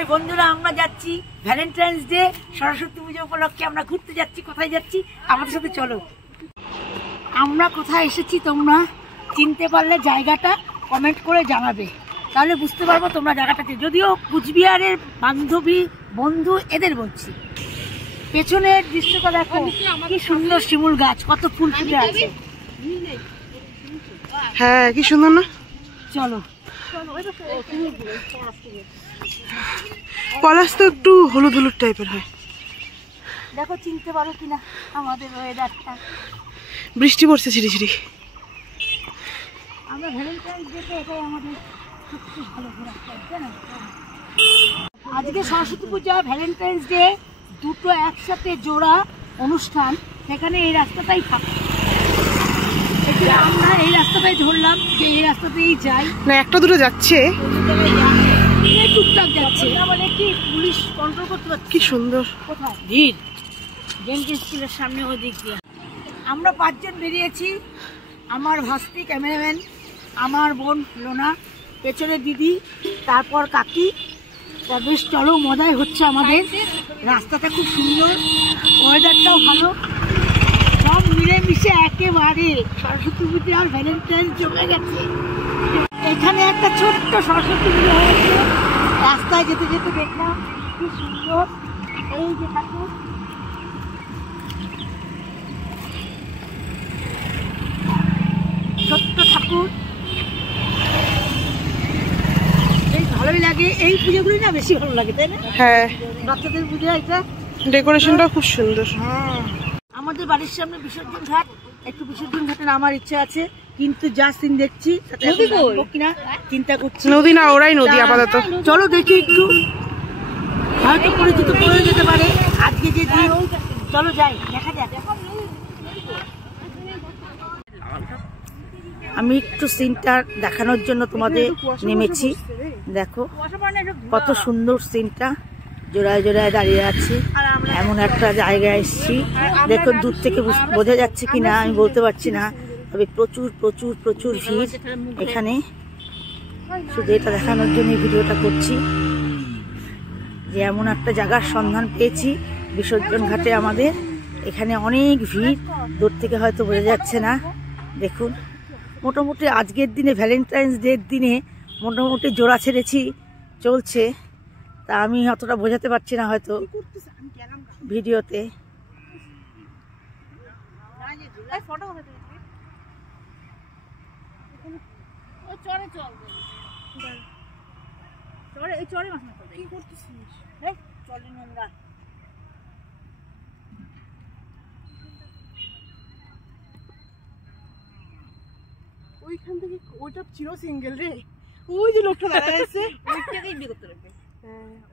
High বন্ধুরা, আমরা যাচ্ছি ভ্যালেন্টাইন্স ডে সরস্বতী পুজো উপলক্ষে আমরা ঘুরতে যাচ্ছি। কোথায় যাচ্ছি আমাদের সাথে চলো। আমরা কোথায় এসেছি তোমরা চিনতে পারলে জায়গাটা কমেন্ট করে জানাবে, তাহলে বুঝতে পারবো তোমরা জায়গাটাতে। যদিও কুচবিহারের বান্ধবী বন্ধু এদের বলছি। পেছনের দৃশ্যটা দেখো, কি সুন্দর শিমুল গাছ, কত ফুল ফুটে আছে। হ্যাঁ কি সুন্দর না। চলো। পলাশ তো একটু হলুদ হলুদ টাইপের হয়। দেখো চিনতে পারো কিনা আমাদের ওয়েদারটা। বৃষ্টি পড়ছে ঝিরিঝিরি। আমরা ভ্যালেন্টাইন্স ডেতে এটাই আমাদের সবচেয়ে ভালো ঘোরা, তাই না? আজকে সরস্বতী পূজা, ভ্যালেন্টাইন্স ডে দুটো একসাথে জোড়া অনুষ্ঠান। সেখানে এই রাস্তাটাই থাকে। আমরা এই রাস্তাটাই ধরলাম যে এই রাস্তাতেই যাই না, একটা দুটো যাচ্ছে, টুকটাক যাচ্ছে। মানে কি পুলিশ কন্ট্রোল করতে পারছে। কি সুন্দর। কোথায় ভিড়? জেন্টস স্কুলের সামনে ওদিক দিয়ে আমরা 5 জন বেরিয়েছি। আমার ভাস্তি ক্যামেরাম্যান, আমার বোন লোনা, পেছনে দিদি, তারপর কাকি। তা বেশ চলো, মজাই হচ্ছে আমাদের। রাস্তাটা খুব সুন্দর, ওয়েদারটাও ভালো, সব মিলেমিশে একেবারে সরস্বতী পুজো আর ভ্যালেন্টাইন্স জমে গেছে। এখানে একটা ছোট্ট সরস্বতী পুজো হয়েছে, রাস্তায় যেতে যেতে দেখলাম কি সুন্দর। এই যে ঠাকুর, ছোট্ট ঠাকুর, বেশ ভালোই লাগে। এই পুজোগুলি না বেশি ভালো লাগে, তাই না? হ্যাঁ, বাচ্চাদের পুজো এটা, ডেকোরেশনটা খুব সুন্দর। হ্যাঁ। আমাদের বাড়ির সামনে বিসর্জন ঘাট, একটু বিসর্জন ঘাটে নামার ইচ্ছা আছে, কিন্তু যা সিন দেখছি কিনা চিন্তা করছি। নদী না, ওরাই নদী আপাতত। চলো দেখি একটু, হয়তো পরিচিত পড়ে যেতে পারে আজকে যে দিন। চলো যাই, দেখা যাক। আমি একটু সিনটা দেখানোর জন্য তোমাদের নেমেছি। দেখো কত সুন্দর সিনটা, জোড়ায় জোড়ায় দাঁড়িয়ে আছে। এমন একটা জায়গায় এসেছি, দেখো দূর থেকে বোঝা যাচ্ছে কিনা আমি বলতে পারছি না, তবে প্রচুর প্রচুর প্রচুর ভিড় এখানে। শুধু এটা দেখানোর জন্য ভিডিওটা করছি যে এমন একটা জায়গার সন্ধান পেয়েছি বিসর্জন ঘাটে আমাদের। এখানে অনেক ভিড়, দূর থেকে হয়তো বোঝা যাচ্ছে না। দেখুন, মোটামুটি আজকের দিনে ভ্যালেন্টাইন্স ডের দিনে মোটামুটি জোড়া ছেড়েছি চলছে। তা আমি অতটা বোঝাতে পারছি না হয়তো ভিডিওতে। ওইখান থেকে ওইটা ছিল সিঙ্গেল রে, ওই যে লোকটা দাঁড়ায় আছে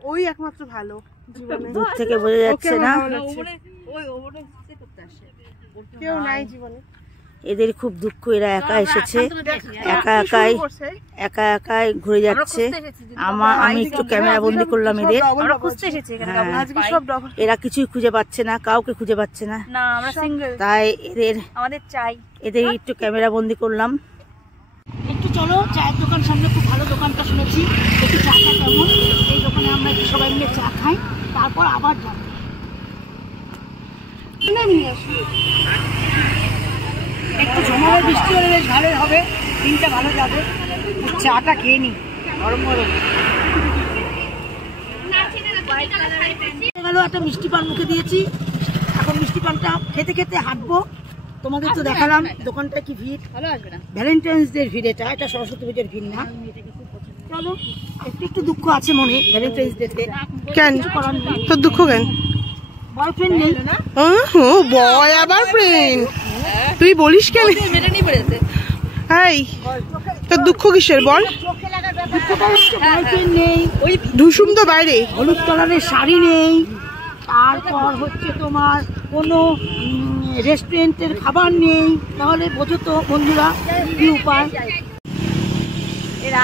ওই একমাত্র ভালো জীবনে। দূর থেকে বোঝা যাচ্ছে না, কেউ নাই জীবনে। এদের খুব দুঃখ, এরা একা এসেছে, একা একাই ঘুরে যাচ্ছে। আমি একটু ক্যামেরা বন্দি করলাম এদের। এরা কিছুই খুঁজে পাচ্ছে না, কাউকে খুঁজে পাচ্ছে না, তাই এদের একটু ক্যামেরা বন্দি করলাম। একটু চলো, চায়ের দোকান সামনে খুব ভালো দোকানটা শুনেছি, একটু চাটা কেমন, এই দোকানে আমরা একটু সবাই মিলে চা খাই, তারপর আবার যাবো। একটু ঝমাবে, বৃষ্টি হলে বেশ ভালোই হবে, দিনটা ভালো যাবে। চাটা খেয়ে নি গরম গরম। গেল একটা মিষ্টি পান মুখে দিয়েছি, এখন মিষ্টি পানটা খেতে খেতে হাঁটবো। তোমাদের তো দেখালাম দোকানটা কি ভিড়, ভ্যালেন্টাইন্স ডের ভিড়, এটা সরস্বতী পুজোর ভিড় না। চলো, একটু একটু দুঃখ আছে মনে ভ্যালেন্টাইন্স ডেতে। কেন তোর দুঃখ কেন? বয়ফ্রেন্ড নেই। ও বয় আবার ফ্রেন্ড, তুই বলিস কেন? এই তোর দুঃখ কিসের বল? বয়ফ্রেন্ড নেই, ধুসুম তো বাইরে, হলুদ কালারের শাড়ি নেই, তারপর হচ্ছে তোমার কোনো রেস্টুরেন্টের খাবার নেই। তাহলে বোঝো তো বন্ধুরা কি উপায়।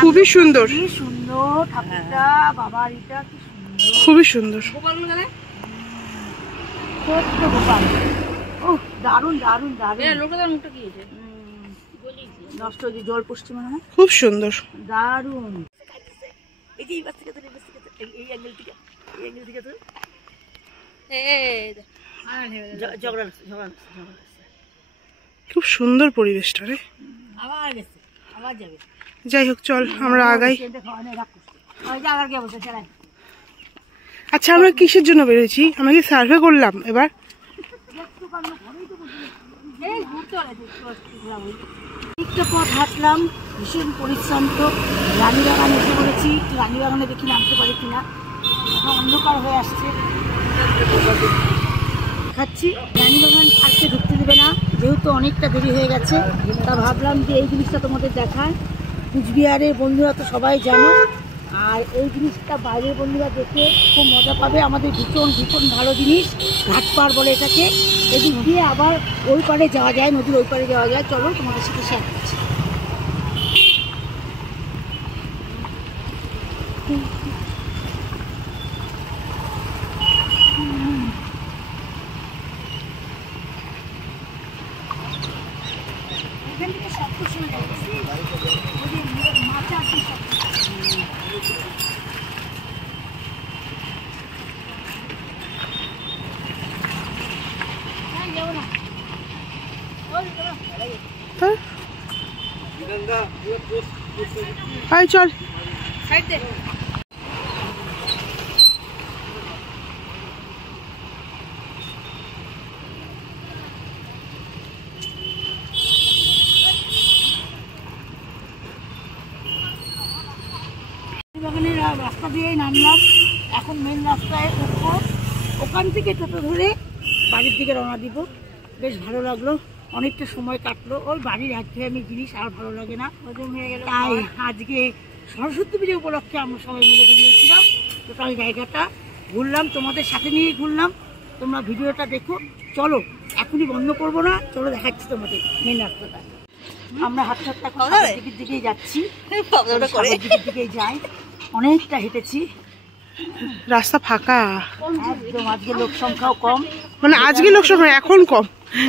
খুবই সুন্দর, কি সুন্দর ঠাকুরটা, বাবার এটা কি সুন্দর, খুবই সুন্দর। ছোট্ট গোপাল, ও দারুন দারুন দারুন। নষ্ট হয়ে জল পড়ছে মনে হয়, খুব সুন্দর, দারুন। এই যে এই অ্যাঙ্গেল থেকে তো ঝগড়া খুব সুন্দর পরিবেশটা রে। যাই হোক চল আমরা আগাই। আচ্ছা আমরা কিসের জন্য বেরোচ্ছি? আমরা কি সার্ভে করলাম এবার? একটা পথ হাঁটলাম, ভীষণ পরিশ্রান্ত। রানীবাগান এসে পড়েছি, রানীবাগানে দেখি নামতে পারি কিনা, অন্ধকার হয়ে আসছে। খাচ্ছি, রানীবাগান আজকে ঢুকতে দেবে না, যেহেতু অনেকটা দেরি হয়ে গেছে। তা ভাবলাম যে এই জিনিসটা তোমাদের দেখায়। কুচবিহারের বন্ধুরা তো সবাই জানো, আর এই জিনিসটা বাইরের বন্ধুরা দেখে খুব মজা পাবে। আমাদের ভীষণ ভীষণ ভালো জিনিস, ঘাটপাড় বলে এটাকে। এদিক দিয়ে আবার ওই পারে যাওয়া যায়, নদীর ওই পারে যাওয়া যায়। চলো তোমাদের সাথে শেয়ার করছি। এখান থেকে শব্দ শোনা যায়, মাছ আছে শব্দ। হাই চল বাগানের রাস্তা দিয়েই নামলাম, এখন মেন রাস্তায় উঠবো। ওখান থেকে টোটো ধরে বাড়ির দিকে রওনা দিব। বেশ ভালো লাগলো, অনেকটা সময় কাটলো। ওই বাড়ির একঘেয়েমি জিনিস আর ভালো লাগে না, তাই আজকে সরস্বতী পুজো উপলক্ষে আমরা সবাই মিলে বেরিয়েছিলাম। টোটাল জায়গাটা ঘুরলাম, তোমাদের সাথে নিয়ে ঘুরলাম। তোমরা ভিডিওটা দেখো। চলো এখনই বন্ধ করবো না, চলো দেখাচ্ছি তোমাদের মেন রাস্তাটা। আমরা হাঁটতে হাঁটতে সাগর দিকের দিকেই যাচ্ছি, সাগর দিকের দিকেই যাই। অনেকটা হেঁটেছি, রাস্তা ফাঁকা একদম। আজকে লোক সংখ্যাও কম, মানে আজকে লোক সংখ্যা এখন কম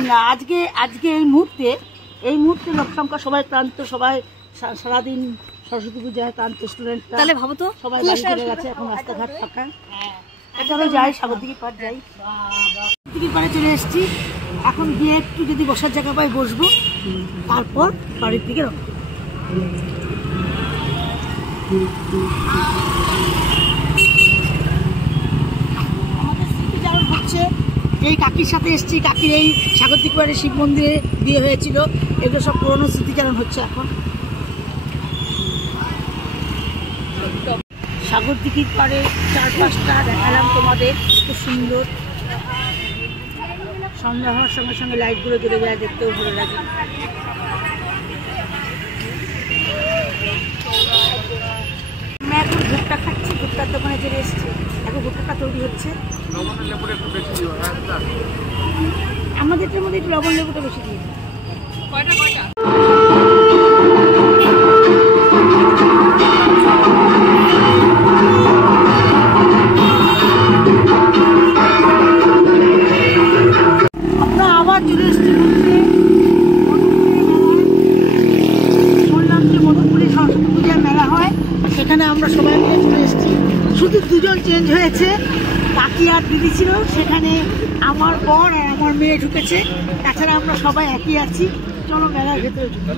না, আজকে এই মুহূর্তে লোক সংখ্যা সবাই ক্লান্ত। সবাই সারাদিন সরস্বতী পূজায় ক্লান্ত স্টুডেন্ট, তাহলে ভাবো তো সবাই বাড়ি চলে গেছে, এখন রাস্তাঘাট ফাঁকা। চলো যাই, সাগর দিকে পার যাই। দিকে পারে চলে এসেছি, এখন গিয়ে একটু যদি বসার জায়গা পাই বসবো, তারপর বাড়ির দিকে রওনা। আমাদের স্মৃতিচারণ হচ্ছে, এই কাকির সাথে এসেছি, কাকির এই সাগরদিঘি পাড়ে শিব মন্দিরে বিয়ে হয়েছিল। এগুলো সব পুরোনো স্মৃতিচারণ হচ্ছে এখন। সাগরদিঘির পাড়ে চারপাশটা দেখালাম তোমাদের, খুব সুন্দর। সন্ধ্যা হওয়ার সঙ্গে সঙ্গে লাইটগুলো জ্বলে যায়, দেখতেও ভালো লাগে। আমরা এখন ভুট্টা খাচ্ছি, ভুট্টার দোকানে চলে এসেছি। এখন ভুট্টাটা তৈরি হচ্ছে। আমাদেরটার মধ্যে একটু লবণ লেবুটা বেশি দিয়ে আমরা আবার চলে এসেছি। শুনলাম যে মধুপুরে সরস্বতী পূজার মেলা হয়, সেখানে আমরা সবাই মিলে চলে এসেছি। শুধু দুজন চেঞ্জ হয়েছে, কাকি আর দিদি ছিল, সেখানে আমার বর আর আমার মেয়ে ঢুকেছে। তাছাড়া আমরা সবাই একই আছি। চলো মেলার ভেতরে ঢুকি।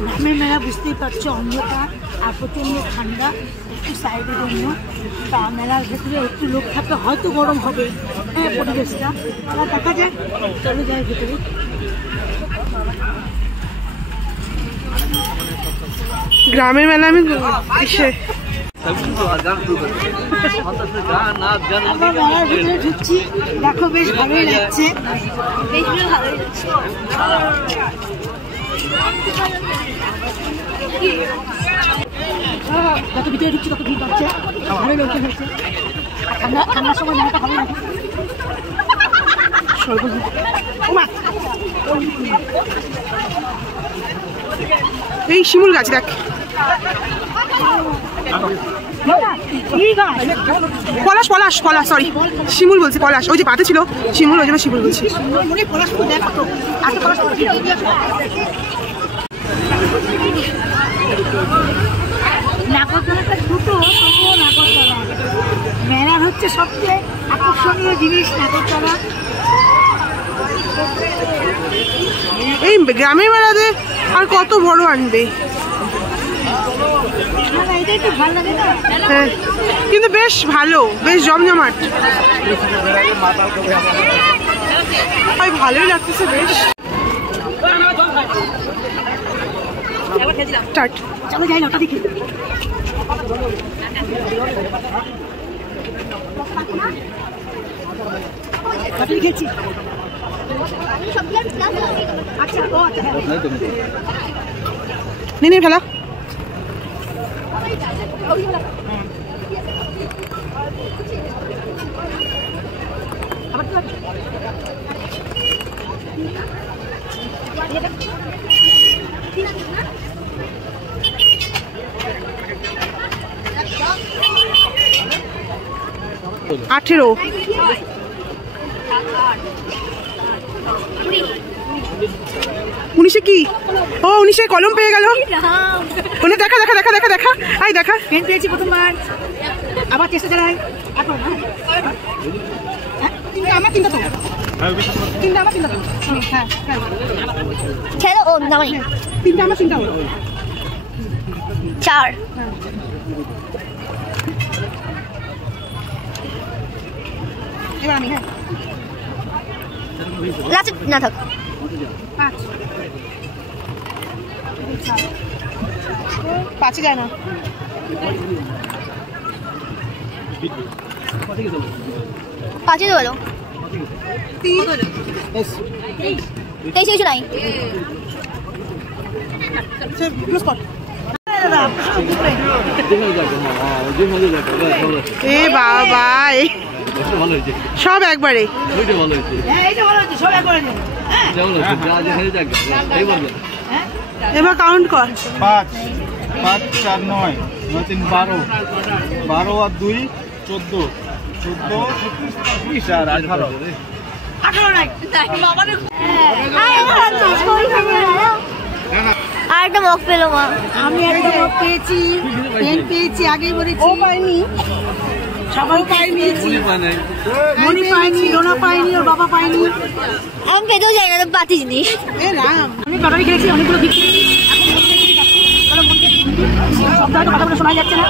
গ্রামের মেলা বুঝতেই পারছো, অন্ধকার আর প্রচণ্ড ঠান্ডা, একটু সাইডের জন্য। তা মেলার ভেতরে একটু লোক থাকলে হয়তো গরম হবে পরিবেশটা, তারা দেখা যায়। চলো যাই ভেতরে। গ্রামের মেলা আমি আমরা মেলার ভিতরে ঢুকছি, দেখো বেশ ভালোই লাগছে। যত ভিতরে ঢুকছি তত ভিড় পাচ্ছে, ভালোই লোকজন হচ্ছে। ঠান্ডার সময় মেলাটা ভালো লাগে। এই শিমুল গাছ দেখ, পলাশ পলাশ পলাশ, সরি শিমুল বলছি, পলাশ। ওই যে পাতে ছিল শিমুল, ওই জন্য শিমুল বলছি। নাগরদোলাটা দুটো, তবুও নাগরদোলা। মেলার হচ্ছে সবচেয়ে আকর্ষণীয় জিনিস নাগরদোলা। এই গ্রামের মেলাতে আর কত বড় আনবে। হ্যাঁ, কিন্তু বেশ ভালো, বেশ জমজমাট, ভালোই লাগতেছে বেশ। স্টার্ট। চলো যাই ওটা দেখি। লিখেছি। নে ফেলা। আঠেরো। উনিশে কি? ও 19-এ কলম পেয়ে গেল। ওনে দেখা দেখা দেখা দেখা দেখা। আই দেখা। পেন পেয়েছি প্রথমবার। আবার চেষ্টা চালাই। আমার তিনটা তো। তিনটা আমার তিনটা তো। হ্যাঁ ছেড়ে ও নামাই। তিনটা আমার তিনটা। 4। এবার আমি। হ্যাঁ লাস্ট না থাক। 5। 5 যায় না। 5 তো হলো। 23 কিছু নাই। এ বাবা, সব একবারে। এবার কাউন্ট কর। 5 5 4 9 9 3 12 12 আর 2 14 14 4 18 আর একটা মক পেলো মা। আমি একটা মক পেয়েছি, পেন পেয়েছি, আগেই বলেছি। ও পাইনি, সবাই পাইনি। মনি পাইনি, রোনা পাইনি, ওর বাবা পাইনি। আমি পেতেও যাই না, তো বাতি জিনিস। এ রাম, আমি বাবাই খেয়েছি, অনেকগুলো দিচ্ছি। শব্দ হয়তো কথা বলে শোনা যাচ্ছে না।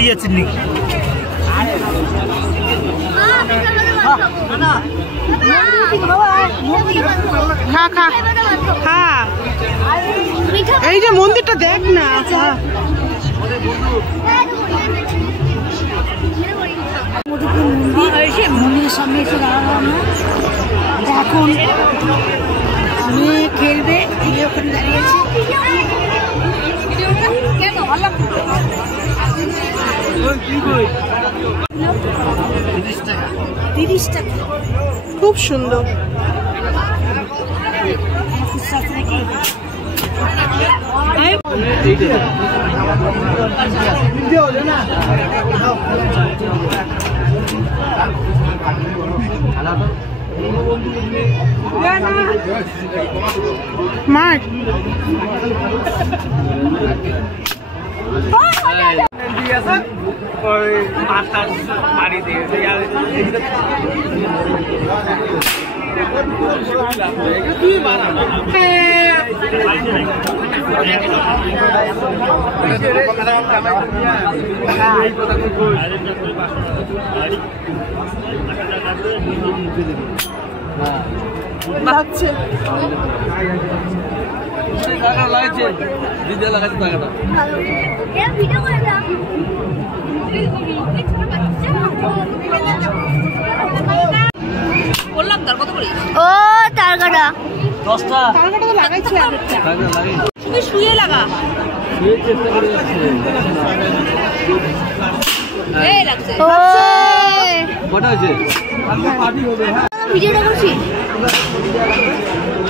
দিয়েছেন নাকি? খা খা খা। এই যে মন্দিরটা দেখ না। মন্দিরের সামনে এসে দাঁড়ালাম। এখন মেয়ে খেলবে, ওখানে দাঁড়িয়েছি। খুব সুন্দর। মার লাগছে। বললাম তার কত করি? ও তারকাটা 10টা তারকাটা তো লাগাইছি আগেরটা। তুমি শুয়ে লাগা। শুয়ে চেষ্টা করে যাচ্ছে। এই লাগছে। ও ভিডিওটা করছি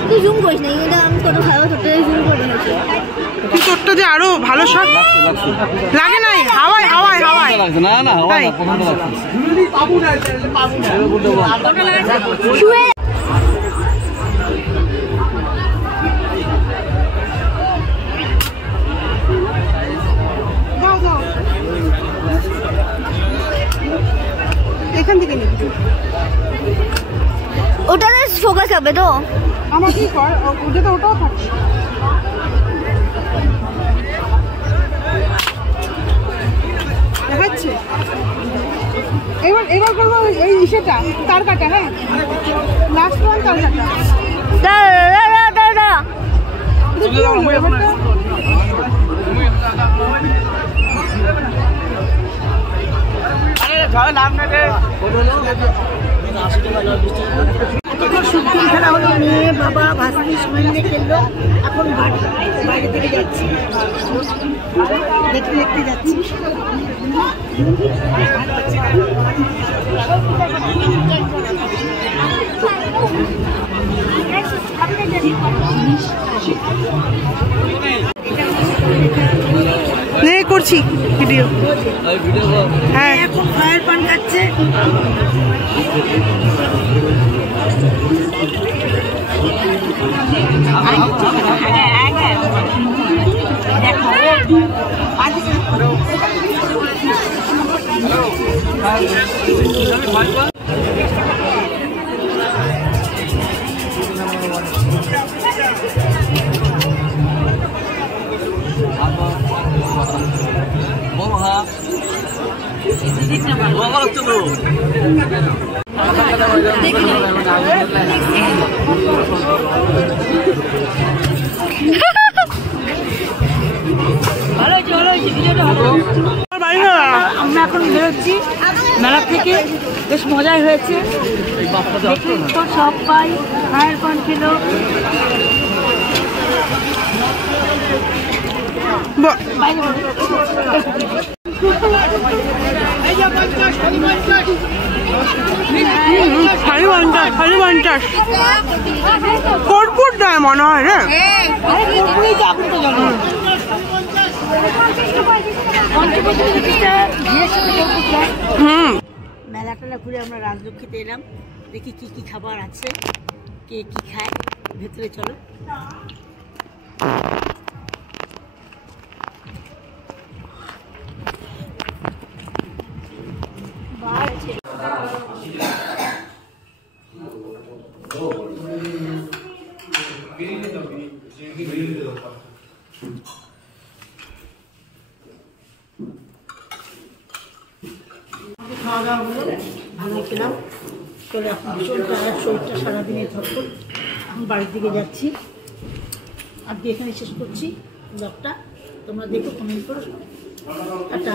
তুই জুম করিস না, এটা আমি কত ভালো ছোট জুম করে নিয়েছি। তুই তোরটা যে আরো ভালো শট লাগে নাই, হাওয়ায় হাওয়ায় হাওয়ায় না না তাই শুয়ে এখান থেকে নিবি। ওটাতে ফোকাস হবে তো। আমার কি কর, ওটা তো ওটাও থাকছে। দেখাচ্ছে এবার করবো এই ইসেটা, তার কাটা। হ্যাঁ, লাস্ট ওয়ান তার কাটা। শুক্র খেলা হলো, মেয়ে বাবা ভাস্তি সবাই মিলে খেললো। এখন বাইরে থেকে যাচ্ছি, দেখতে দেখতে যাচ্ছি। করছি ভিডিও। হ্যাঁ, এখন ফায়ার পান খাচ্ছে। আমরা এখন বেরোচ্ছি মেলা থেকে, বেশ মজাই হয়েছে। সবাই ফায়ার পান খেলো। কর্পূর দেয় মনে হয় রে। মেলা টেলা ঘুরে আমরা রাজলক্ষ্মীতে এলাম, দেখি কি কি খাবার আছে, কে কি খায়। ভেতরে চলো। খাওয়া দাওয়া হলো, ভালো খেলাম। চলে এখন ভীষণ টায়ার্ড, শরীরটা সারাদিনের ধকল। এখন বাড়ির দিকে যাচ্ছি। আজকে এখানে শেষ করছি ব্লগটা। তোমরা দেখো, কমেন্ট করো। টাটা।